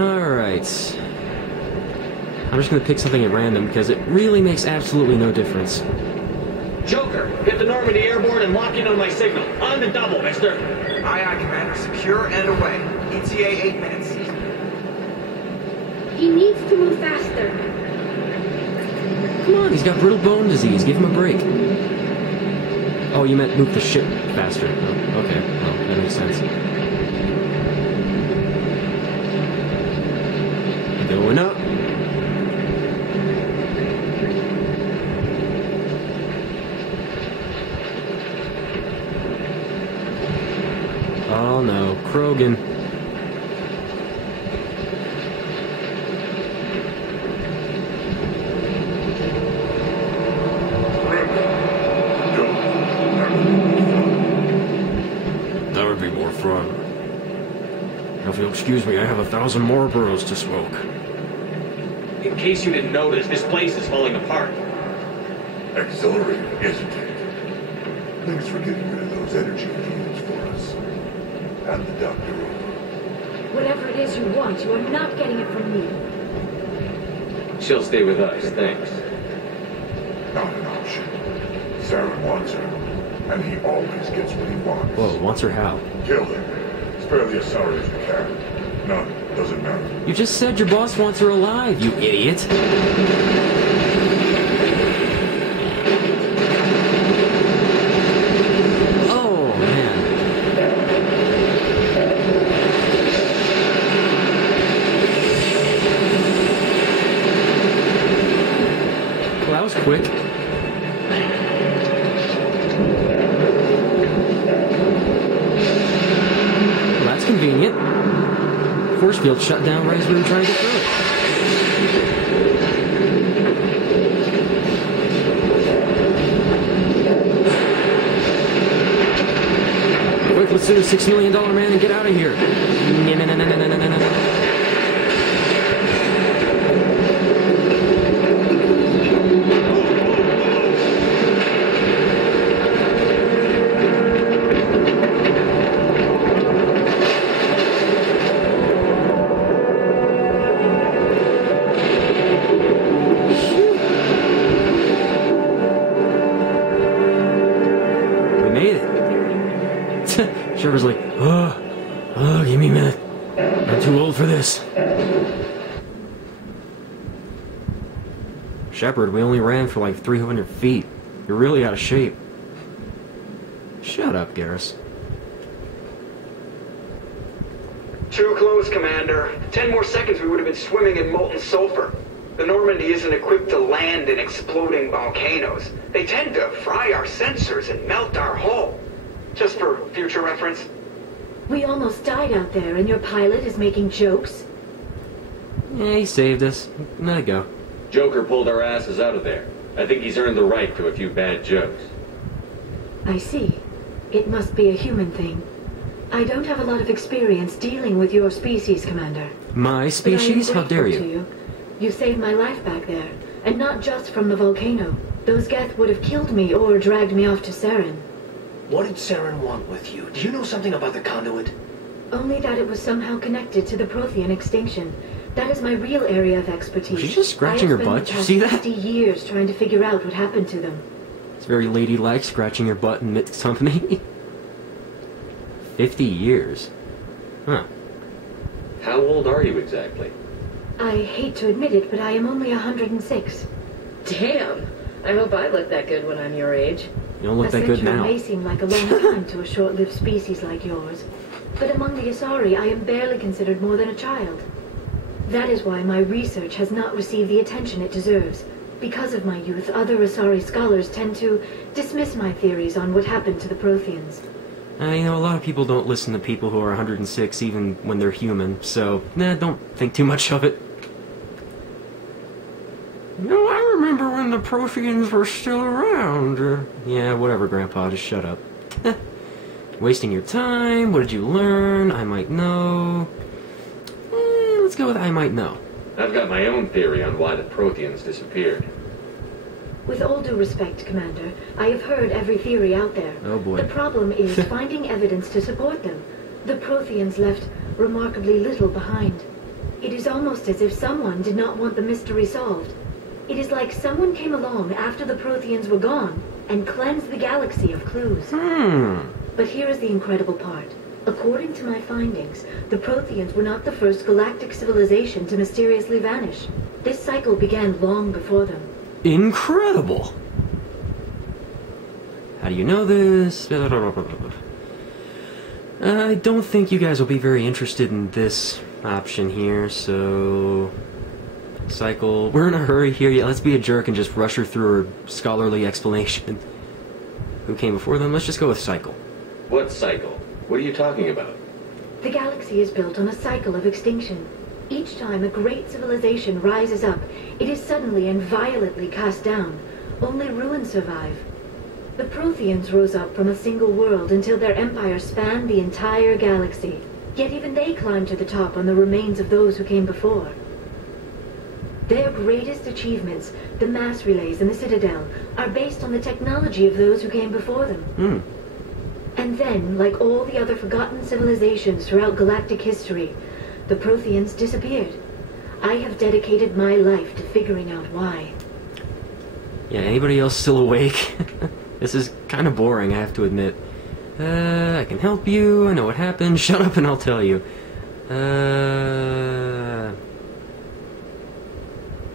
Alright. I'm just gonna pick something at random because it really makes absolutely no difference. Joker, get the Normandy airborne and lock in on my signal. On the double, mister. Aye, aye, Commander. Secure and away. ETA 8 minutes. He needs to move faster. Come on, he's got brittle bone disease. Give him a break. Oh, you meant move the ship faster. Oh, okay. Well, that makes sense. Going up. Oh no, Krogan. That would be more fun. Now, if you'll excuse me, I have 1,000 more burros to smoke. In case you didn't notice, this place is falling apart. Exhilarating, isn't it? Thanks for getting rid of those energy fields for us. Hand the doctor over. Whatever it is you want, you are not getting it from me. She'll stay with us, thanks. Not an option. Saren wants her, and he always gets what he wants. Whoa, wants her how? Kill him. Spare the Asari if you can. None. Doesn't matter. You just said your boss wants her alive, you idiot. Oh, man. Well, that was quick. Well, that's convenient. Force field shut down right as we were trying to get through it. Quick, let's do the $6 million man and get out of here. Trevor's like, oh, give me a minute. I'm too old for this. Shepard, we only ran for like 300 feet. You're really out of shape. Shut up, Garrus. Too close, Commander. 10 more seconds we would have been swimming in molten sulfur. The Normandy isn't equipped to land in exploding volcanoes. They tend to fry our sensors and melt our hull. Just for future reference. We almost died out there, and your pilot is making jokes? Yeah, he saved us. Let it go. Joker pulled our asses out of there. I think he's earned the right to a few bad jokes. I see. It must be a human thing. I don't have a lot of experience dealing with your species, Commander. My species? How dare To you. You saved my life back there, and not just from the volcano. Those Geth would have killed me or dragged me off to Saren. What did Saren want with you? Do you know something about the conduit? Only that it was somehow connected to the Prothean extinction. That is my real area of expertise. Was she just scratching her butt? Did you see that? 50 years trying to figure out what happened to them. It's very ladylike, scratching your butt in mid company. 50 years. Huh. How old are you exactly? I hate to admit it, but I am only 106. Damn! I hope I look that good when I'm your age. You don't look that good now. A century may seem like a long time to a short-lived species like yours, but among the Asari, I am barely considered more than a child. That is why my research has not received the attention it deserves. Because of my youth, other Asari scholars tend to dismiss my theories on what happened to the Protheans. You know, a lot of people don't listen to people who are 106 even when they're human, so, don't think too much of it. No, I remember when the Protheans were still around. Yeah, whatever, Grandpa, just shut up. Wasting your time, what did you learn? I might know. Let's go with I might know. I've got my own theory on why the Protheans disappeared. With all due respect, Commander, I have heard every theory out there. Oh boy. The problem is finding evidence to support them. The Protheans left remarkably little behind. It is almost as if someone did not want the mystery solved. It is like someone came along after the Protheans were gone and cleansed the galaxy of clues. But here is the incredible part. According to my findings, the Protheans were not the first galactic civilization to mysteriously vanish. This cycle began long before them. Incredible! How do you know this? I don't think you guys will be very interested in this option here, so... Cycle. We're in a hurry here. Yeah, let's be a jerk and just rush her through her scholarly explanation. Who came before them? Let's just go with cycle. What cycle? What are you talking about? The galaxy is built on a cycle of extinction. Each time a great civilization rises up, it is suddenly and violently cast down. Only ruins survive. The Protheans rose up from a single world until their empire spanned the entire galaxy. Yet even they climbed to the top on the remains of those who came before. Their greatest achievements, the mass relays and the Citadel, are based on the technology of those who came before them. And then, like all the other forgotten civilizations throughout galactic history, the Protheans disappeared. I have dedicated my life to figuring out why. Yeah, anybody else still awake? This is kind of boring, I have to admit. I can help you, I know what happened, shut up and I'll tell you.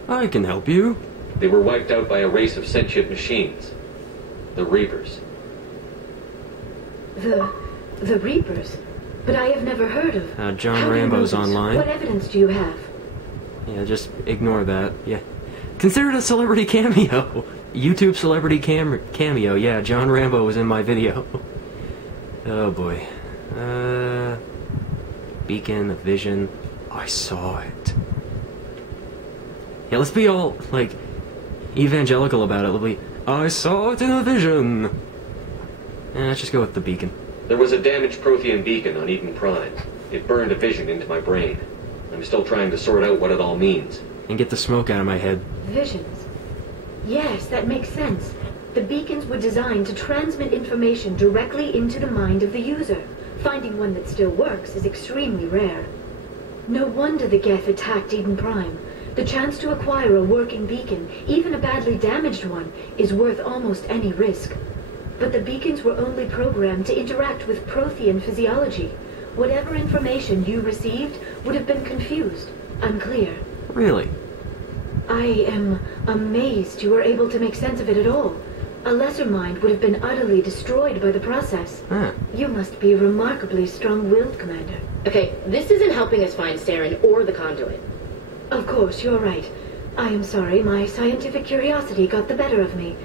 I can help you. They were wiped out by a race of sentient machines. The Reapers. The Reapers? But I have never heard of... John How do you know Rambo's this? online. What evidence do you have? Yeah, just ignore that. Yeah. Consider it a celebrity cameo. YouTube celebrity cameo. Yeah, John Rambo was in my video. Oh boy. Beacon, a vision. I saw it. Yeah, let's be all, like, evangelical about it. Let's be, I saw it in a vision. Let's just go with the beacon. There was a damaged Prothean beacon on Eden Prime. It burned a vision into my brain. I'm still trying to sort out what it all means. And get the smoke out of my head. Visions. Yes, that makes sense. The beacons were designed to transmit information directly into the mind of the user. Finding one that still works is extremely rare. No wonder the Geth attacked Eden Prime. The chance to acquire a working beacon, even a badly damaged one, is worth almost any risk. But the beacons were only programmed to interact with Prothean physiology. Whatever information you received would have been confused, unclear. Really? I am amazed you were able to make sense of it at all. A lesser mind would have been utterly destroyed by the process. You must be remarkably strong-willed, Commander. Okay, this isn't helping us find Saren or the conduit. Of course, you're right. I am sorry, my scientific curiosity got the better of me.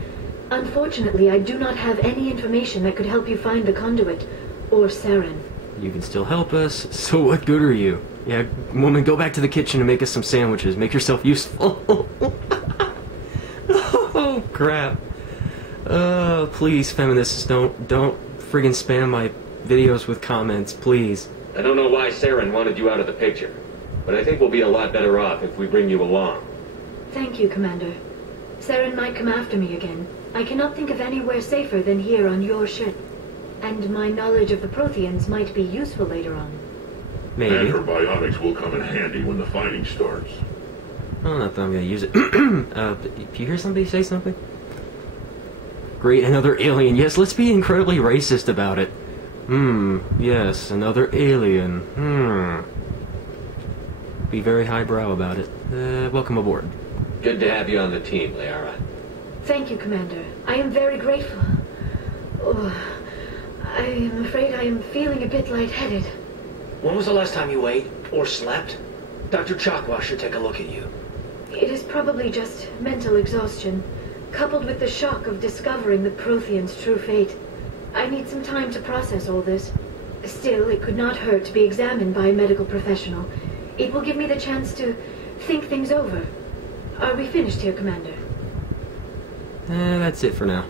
Unfortunately, I do not have any information that could help you find the conduit, or Saren. You can still help us, so what good are you? Yeah, woman, go back to the kitchen and make us some sandwiches. Make yourself useful. Oh, crap. Please, feminists, don't friggin' spam my videos with comments, please. I don't know why Saren wanted you out of the picture, but I think we'll be a lot better off if we bring you along. Thank you, Commander. Saren might come after me again. I cannot think of anywhere safer than here on your ship. And my knowledge of the Protheans might be useful later on. Maybe. And her bionics will come in handy when the fighting starts. Oh, not that I'm gonna use it. If you hear somebody say something? Great, another alien. Yes, let's be incredibly racist about it. Yes, another alien. Be very highbrow about it. Welcome aboard. Good to have you on the team, Liara. Thank you, Commander. I am very grateful. Oh, I am afraid I am feeling a bit lightheaded. When was the last time you ate or slept? Dr. Chakwa should take a look at you. It is probably just mental exhaustion, coupled with the shock of discovering the Protheans' true fate. I need some time to process all this. Still, it could not hurt to be examined by a medical professional. It will give me the chance to think things over. Are we finished here, Commander? That's it for now.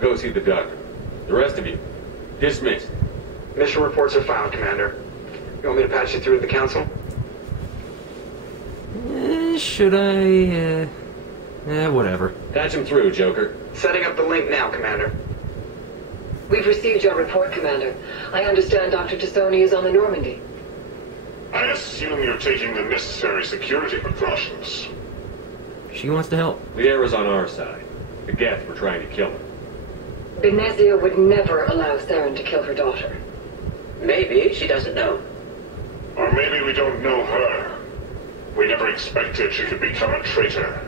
Go see the doctor. The rest of you, dismissed. Mission reports are filed, Commander. You want me to patch you through to the Council? Should I, whatever. Patch him through, Joker. Setting up the link now, Commander. We've received your report, Commander. I understand Dr. Tassoni is on the Normandy. I assume you're taking the necessary security precautions. She wants to help. The air is on our side. The Geth were trying to kill her. Benezia would never allow Saren to kill her daughter. Maybe she doesn't know. Or maybe we don't know her. We never expected she could become a traitor.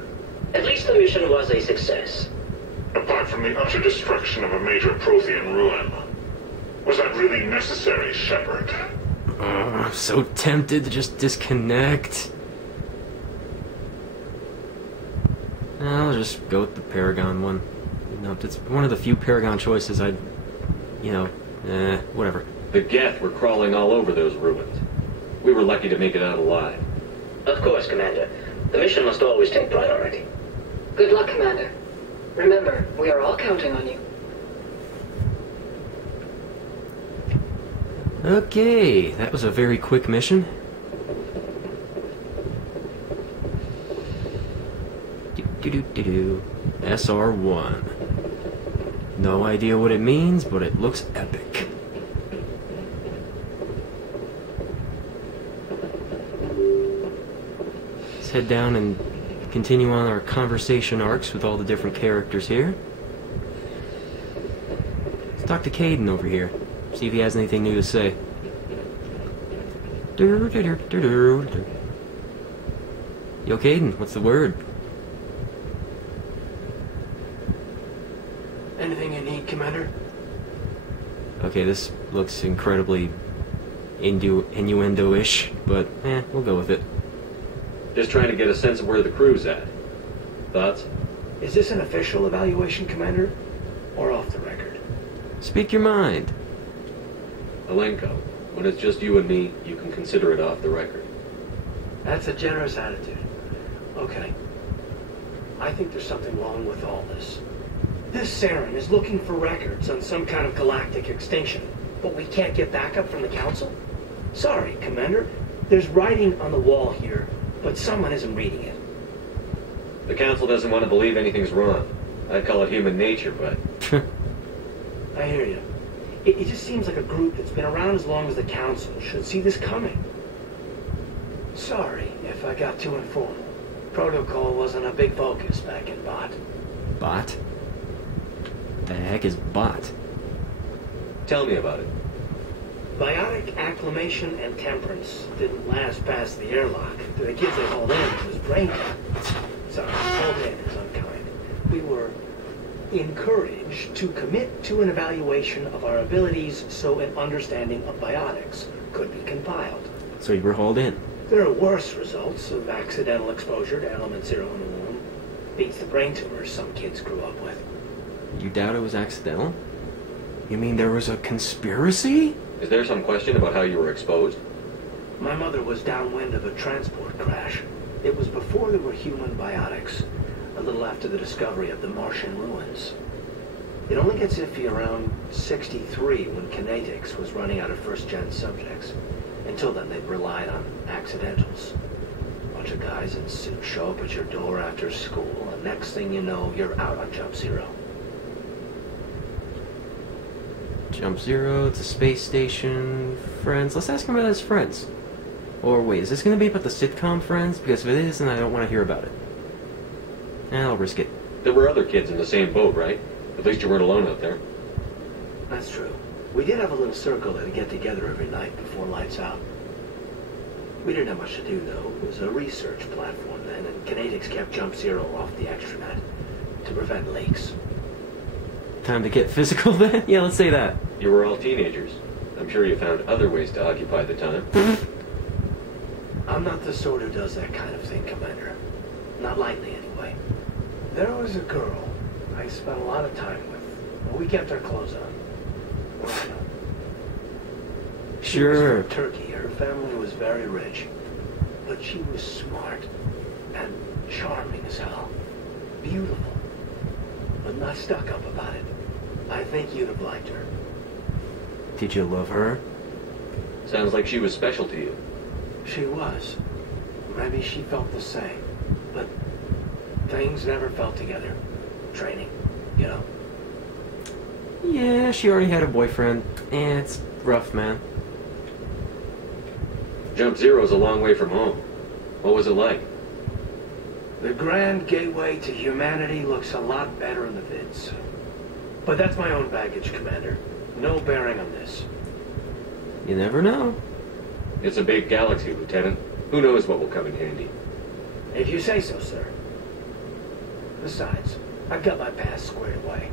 At least the mission was a success. Apart from the utter destruction of a major Prothean ruin. Was that really necessary, Shepard? Oh, I'm so tempted to just disconnect. I'll just go with the Paragon one. You know, it's one of the few Paragon choices I'd... whatever. The Geth were crawling all over those ruins. We were lucky to make it out alive. Of course, Commander. The mission must always take priority. Good luck, Commander. Remember, we are all counting on you. Okay, that was a very quick mission. SR1. No idea what it means, but it looks epic. Let's head down and continue on our conversation arcs with all the different characters here. Let's talk to Caden over here. See if he has anything new to say. Yo, Caden, what's the word? Anything you need, Commander? Okay, this looks incredibly innuendo-ish, but we'll go with it. Just trying to get a sense of where the crew's at. Thoughts? Is this an official evaluation, Commander? Or off the record? Speak your mind. Alenko, when it's just you and me, you can consider it off the record. That's a generous attitude. Okay. I think there's something wrong with all this. This Saren is looking for records on some kind of galactic extinction, but we can't get backup from the Council? Sorry, Commander. There's writing on the wall here, but someone isn't reading it. The Council doesn't want to believe anything's wrong. I'd call it human nature, but... I hear you. It just seems like a group that's been around as long as the Council should see this coming. Sorry if I got too informal. Protocol wasn't a big focus back in Bot. Bot? The heck is Bot? Tell me about it. Biotic acclimation and temperance didn't last past the airlock. To the kids they hauled in, it was brain dead. Sorry, hauled in is unkind. We were encouraged to commit to an evaluation of our abilities so an understanding of biotics could be compiled. So you were hauled in? There are worse results of accidental exposure to element zero in the womb. Beats the brain tumors some kids grew up with. You doubt it was accidental? You mean there was a conspiracy? Is there some question about how you were exposed? My mother was downwind of a transport crash. It was before there were human biotics, a little after the discovery of the Martian ruins. It only gets iffy around 63 when kinetics was running out of first-gen subjects. Until then, they'd relied on accidentals. A bunch of guys in suits show up at your door after school, and next thing you know, you're out on Jump Zero. Jump Zero, it's a space station. Friends, let's ask him about his friends. Or wait, is this going to be about the sitcom Friends? Because if it is, then I don't want to hear about it. I'll risk it. There were other kids in the same boat, right? At least you weren't alone out there. That's true. We did have a little circle that'd get together every night before lights out. We didn't have much to do, though. It was a research platform then, and kinetics kept Jump Zero off the extranet to prevent leaks. Time to get physical then? Yeah, let's say that. You were all teenagers. I'm sure you found other ways to occupy the time. I'm not the sort who does that kind of thing, Commander. Not lightly, anyway. There was a girl I spent a lot of time with. Well, we kept our clothes on. Well, she Sure. was from Turkey. Her family was very rich. But she was smart and charming as hell. Beautiful. But not stuck up about it. I think you'd have liked her. Did you love her? Sounds like she was special to you. She was. Maybe she felt the same. But things never felt together. Training, you know. Yeah, she already had a boyfriend. It's rough, man. Jump Zero's a long way from home. What was it like? The grand gateway to humanity looks a lot better in the vids. But that's my own baggage, Commander. No bearing on this. You never know. It's a big galaxy, Lieutenant. Who knows what will come in handy? If you say so, sir. Besides, I've got my past squared away.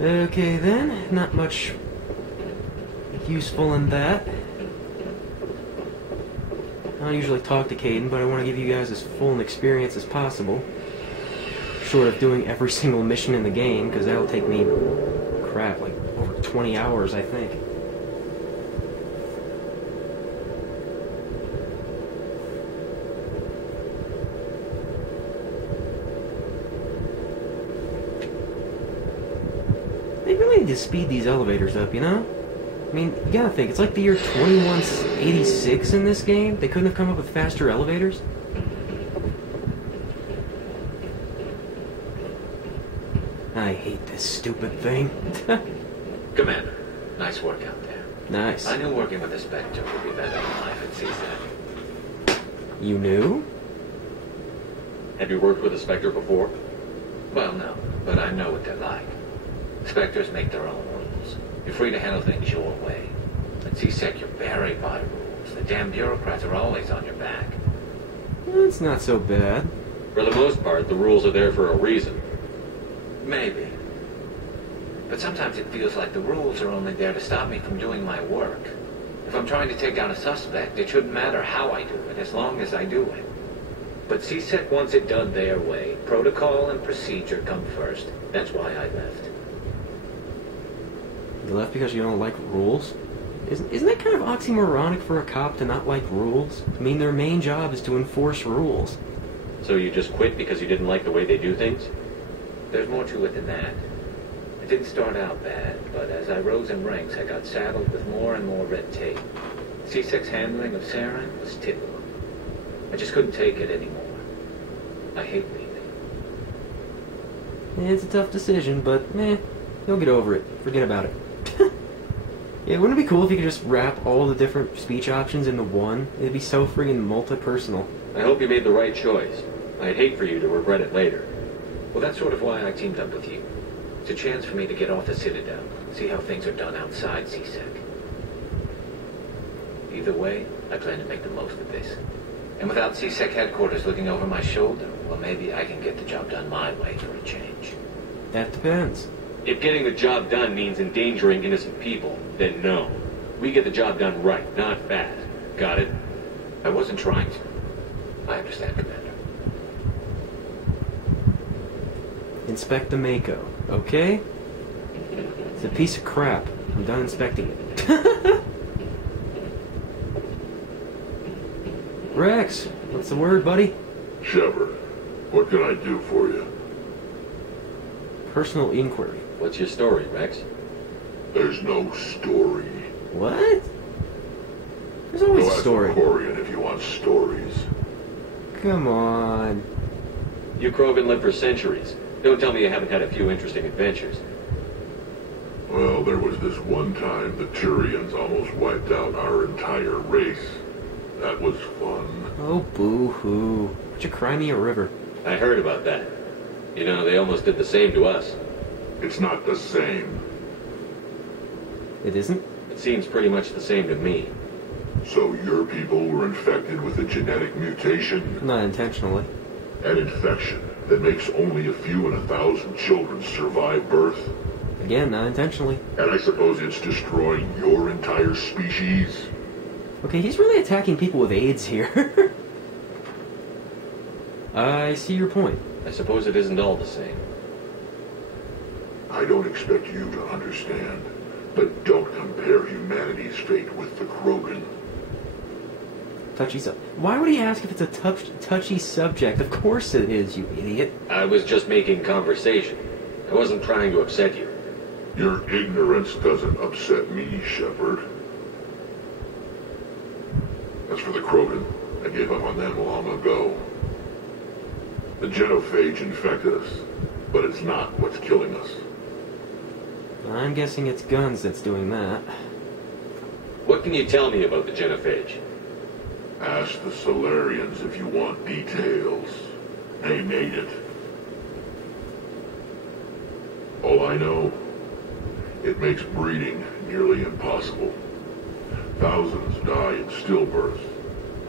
Okay then, not much useful in that. I don't usually talk to Caden, but I want to give you guys as full an experience as possible. Short of doing every single mission in the game, because that'll take me, crap, like over 20 hours, I think. They really need to speed these elevators up, you know? I mean, you gotta think, it's like the year 2186 in this game. They couldn't have come up with faster elevators? I hate this stupid thing. Commander, nice work out there. Nice. I knew working with the Spectre would be better than life at CSAC. You knew? Have you worked with a Spectre before? Well, no, but I know what they're like. Spectres make their own rules. You're free to handle things your way. At CSEC, you're buried by rules. The damn bureaucrats are always on your back. It's not so bad. For the most part, the rules are there for a reason. Maybe. But sometimes it feels like the rules are only there to stop me from doing my work. If I'm trying to take down a suspect, it shouldn't matter how I do it, as long as I do it. But CSEC wants it done their way. Protocol and procedure come first. That's why I left. You left because you don't like rules? Isn't that kind of oxymoronic for a cop to not like rules? I mean, their main job is to enforce rules. So you just quit because you didn't like the way they do things? There's more to it than that. It didn't start out bad, but as I rose in ranks, I got saddled with more and more red tape. C6's handling of Saren was typical. I just couldn't take it anymore. I hate leaving. It's a tough decision, but meh, you'll get over it. Forget about it. Yeah, wouldn't it be cool if you could just wrap all the different speech options into one? It'd be so friggin' multi-personal. I hope you made the right choice. I'd hate for you to regret it later. Well, that's sort of why I teamed up with you. It's a chance for me to get off the Citadel, see how things are done outside CSEC. Either way, I plan to make the most of this. And without CSEC headquarters looking over my shoulder, well, maybe I can get the job done my way for a change. That depends. If getting the job done means endangering innocent people, then no. We get the job done right, not fast. Got it? I wasn't trying to. I understand, Commander. Inspect the Mako, okay? It's a piece of crap. I'm done inspecting it. Rex, what's the word, buddy? Shepard, what can I do for you? Personal inquiry. What's your story, Rex? There's no story. What? There's always a story. Go ask Corian if you want stories. Come on. You Krogan lived for centuries. Don't tell me you haven't had a few interesting adventures. Well, there was this one time the Turians almost wiped out our entire race. That was fun. Oh, boo-hoo. Why don't you cry me a river? I heard about that. You know, they almost did the same to us. It's not the same. It isn't? It seems pretty much the same to me. So your people were infected with a genetic mutation? Not intentionally. An infection that makes only a few in 1,000 children survive birth? Again, not intentionally. And I suppose it's destroying your entire species? Okay, he's really attacking people with AIDS here. I see your point. I suppose it isn't all the same. I don't expect you to understand, but don't compare humanity's fate with the Krogan. Touchy subject. Why would he ask if it's a touchy subject? Of course it is, you idiot. I was just making conversation. I wasn't trying to upset you. Your ignorance doesn't upset me, Shepard. As for the Krogan, I gave up on them long ago. The genophage infected us, but it's not what's killing us. I'm guessing it's guns that's doing that. What can you tell me about the genophage? Ask the Solarians if you want details. They made it. All I know, it makes breeding nearly impossible. Thousands die in stillbirth,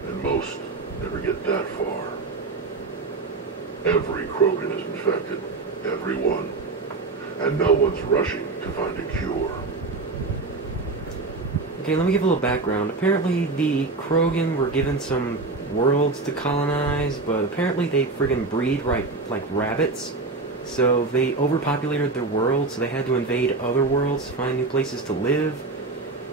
and most never get that far. Every Krogan is infected, every one, and no one's rushing to find a cure. Okay, let me give a little background. Apparently the Krogan were given some worlds to colonize, but apparently they friggin' breed like rabbits. So they overpopulated their world, so they had to invade other worlds to find new places to live.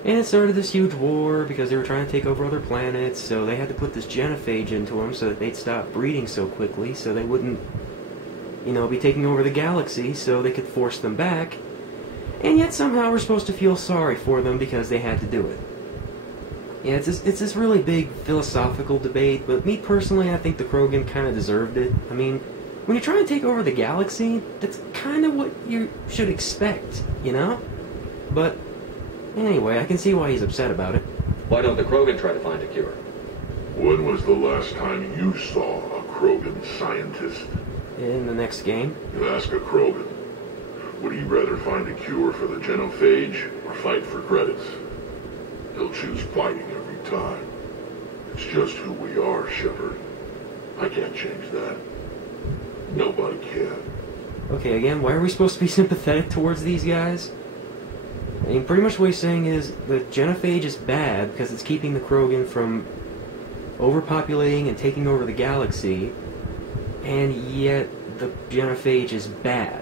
And it started this huge war because they were trying to take over other planets, so they had to put this genophage into them so that they'd stop breeding so quickly, so they wouldn't, you know, be taking over the galaxy, so they could force them back. And yet somehow we're supposed to feel sorry for them because they had to do it. Yeah, it's this really big philosophical debate, but me personally, I think the Krogan kind of deserved it. I mean, when you're trying to take over the galaxy, that's kind of what you should expect, you know? But anyway, I can see why he's upset about it. Why don't the Krogan try to find a cure? When was the last time you saw a Krogan scientist? In the next game. You ask a Krogan, would he rather find a cure for the genophage or fight for credits? He'll choose fighting every time. It's just who we are, Shepard. I can't change that. Nobody can. Okay, again, why are we supposed to be sympathetic towards these guys? I mean, pretty much what he's saying is the genophage is bad because it's keeping the Krogan from overpopulating and taking over the galaxy, and yet the genophage is bad.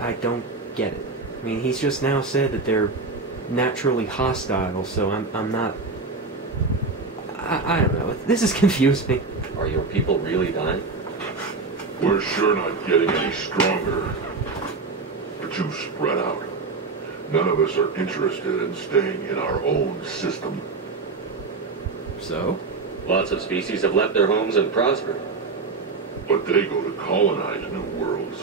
I don't get it. I mean, he's just now said that they're naturally hostile, so I'm not... I don't know. This is confusing. Are your people really dying? We're sure not getting any stronger. We're too spread out. None of us are interested in staying in our own system. So? Lots of species have left their homes and prospered. But they go to colonize new worlds.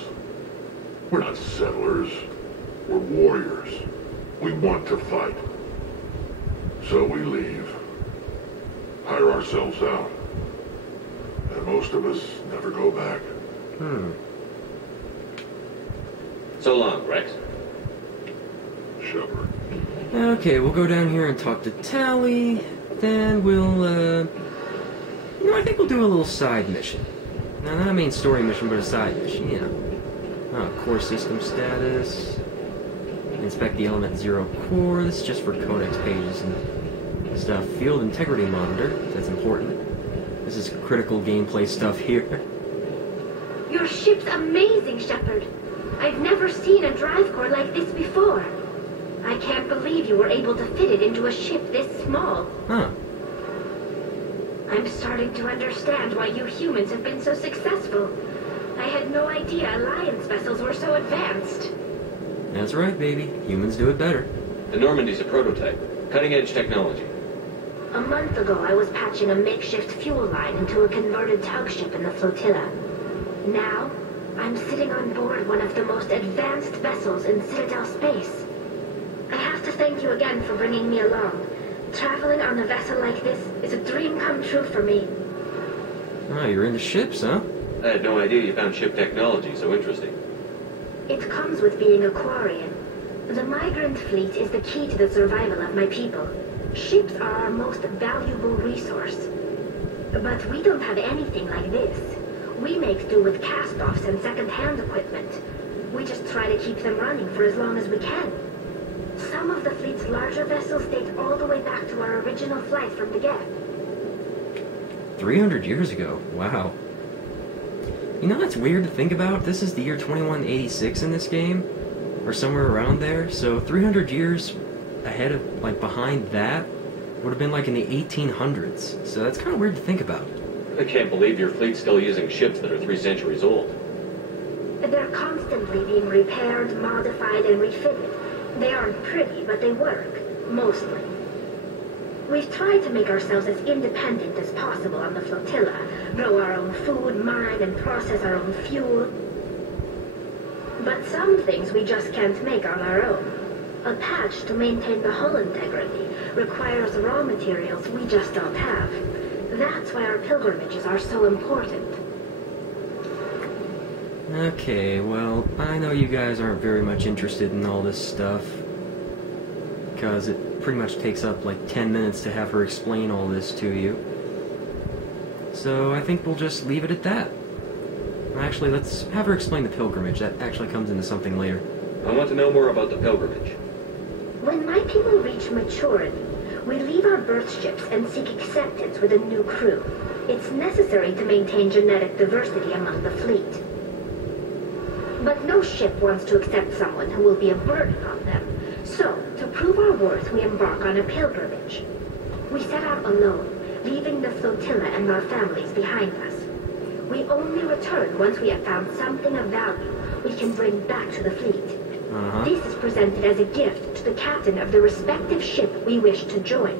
We're not settlers. We're warriors. We want to fight. So we leave. Hire ourselves out. And most of us never go back. So long, Rex. Shepard. Okay, we'll go down here and talk to Tally. Then we'll, you know, I think we'll do a little side mission. Now, not a main story mission, but a side mission, yeah. Oh, core system status. Inspect the element 0 core. This is just for codex pages and stuff. Field integrity monitor. That's important. This is critical gameplay stuff here. Your ship's amazing, Shepard. I've never seen a drive core like this before. I can't believe you were able to fit it into a ship this small. Huh. I'm starting to understand why you humans have been so successful. I had no idea Alliance vessels were so advanced. That's right, baby. Humans do it better. The Normandy's a prototype. Cutting-edge technology. A month ago, I was patching a makeshift fuel line into a converted tug ship in the flotilla. Now, I'm sitting on board one of the most advanced vessels in Citadel space. I have to thank you again for bringing me along. Traveling on a vessel like this is a dream come true for me. Ah, you're into ships, huh? I had no idea you found ship technology so interesting. It comes with being a Quarian. The migrant fleet is the key to the survival of my people. Ships are our most valuable resource. But we don't have anything like this. We make do with cast-offs and second-hand equipment. We just try to keep them running for as long as we can. Some of the fleet's larger vessels date all the way back to our original flight from the Gap. 300 years ago. Wow. You know that's weird to think about? This is the year 2186 in this game, or somewhere around there. So 300 years ahead of, like, behind that would have been like in the 1800s. So that's kind of weird to think about. I can't believe your fleet's still using ships that are 3 centuries old. They're constantly being repaired, modified, and refitted. They aren't pretty, but they work, mostly. We've tried to make ourselves as independent as possible on the flotilla, grow our own food, mine, and process our own fuel. But some things we just can't make on our own. A A patch to maintain the hull integrity requires raw materials we just don't have. That's why our pilgrimages are so important. Okay, well, I know you guys aren't very much interested in all this stuff, because it pretty much takes up like 10 minutes to have her explain all this to you. So I think we'll just leave it at that. Actually, let's have her explain the pilgrimage. That actually comes into something later. I want to know more about the pilgrimage. When my people reach maturity, we leave our birth ships and seek acceptance with a new crew. It's necessary to maintain genetic diversity among the fleet. But no ship wants to accept someone who will be a burden on them. So, to prove our worth, we embark on a pilgrimage. We set out alone, leaving the flotilla and our families behind us. We only return once we have found something of value we can bring back to the fleet. This is presented as a gift to the captain of the respective ship we wish to join.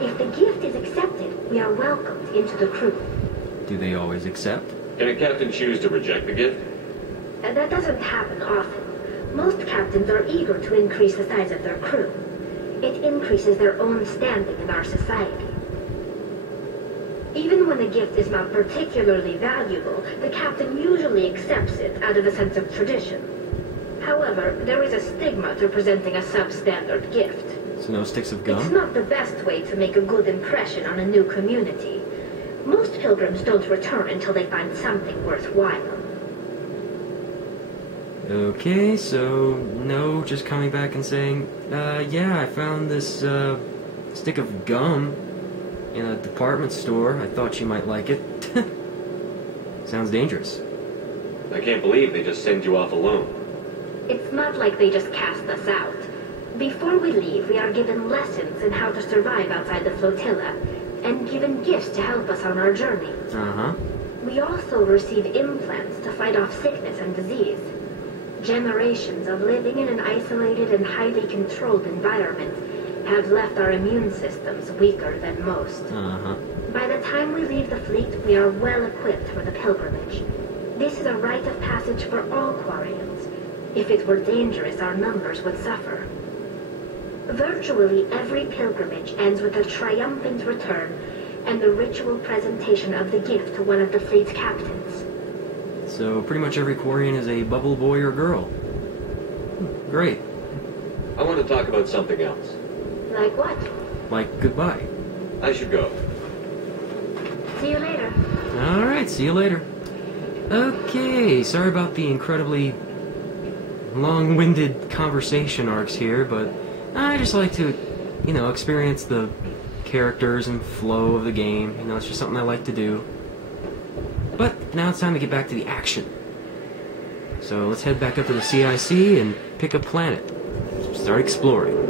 If the gift is accepted, we are welcomed into the crew. Do they always accept? Can a captain choose to reject the gift? That doesn't happen often. Most captains are eager to increase the size of their crew. It increases their own standing in our society. Even when the gift is not particularly valuable, the captain usually accepts it out of a sense of tradition. However, there is a stigma to presenting a substandard gift. So no sticks of gum? It's not the best way to make a good impression on a new community. Most pilgrims don't return until they find something worthwhile. Okay, so no, just coming back and saying, yeah, I found this stick of gum in a department store. I thought you might like it. Sounds dangerous. I can't believe they just send you off alone. It's not like they just cast us out. Before we leave, we are given lessons in how to survive outside the flotilla, and given gifts to help us on our journey. We also receive implants to fight off sickness and disease. Generations of living in an isolated and highly controlled environment have left our immune systems weaker than most. By the time we leave the fleet, we are well equipped for the pilgrimage. This is a rite of passage for all Quarians. If it were dangerous, our numbers would suffer. Virtually every pilgrimage ends with a triumphant return and the ritual presentation of the gift to one of the fleet's captains. So pretty much every Quarian is a bubble boy or girl. Great. I want to talk about something else. Like what? Like goodbye. I should go. See you later. Alright, see you later. Okay, sorry about the incredibly long-winded conversation arcs here, but I just like to, experience the characters and flow of the game. It's just something I like to do. But now it's time to get back to the action. So let's head back up to the CIC and pick a planet. Start exploring.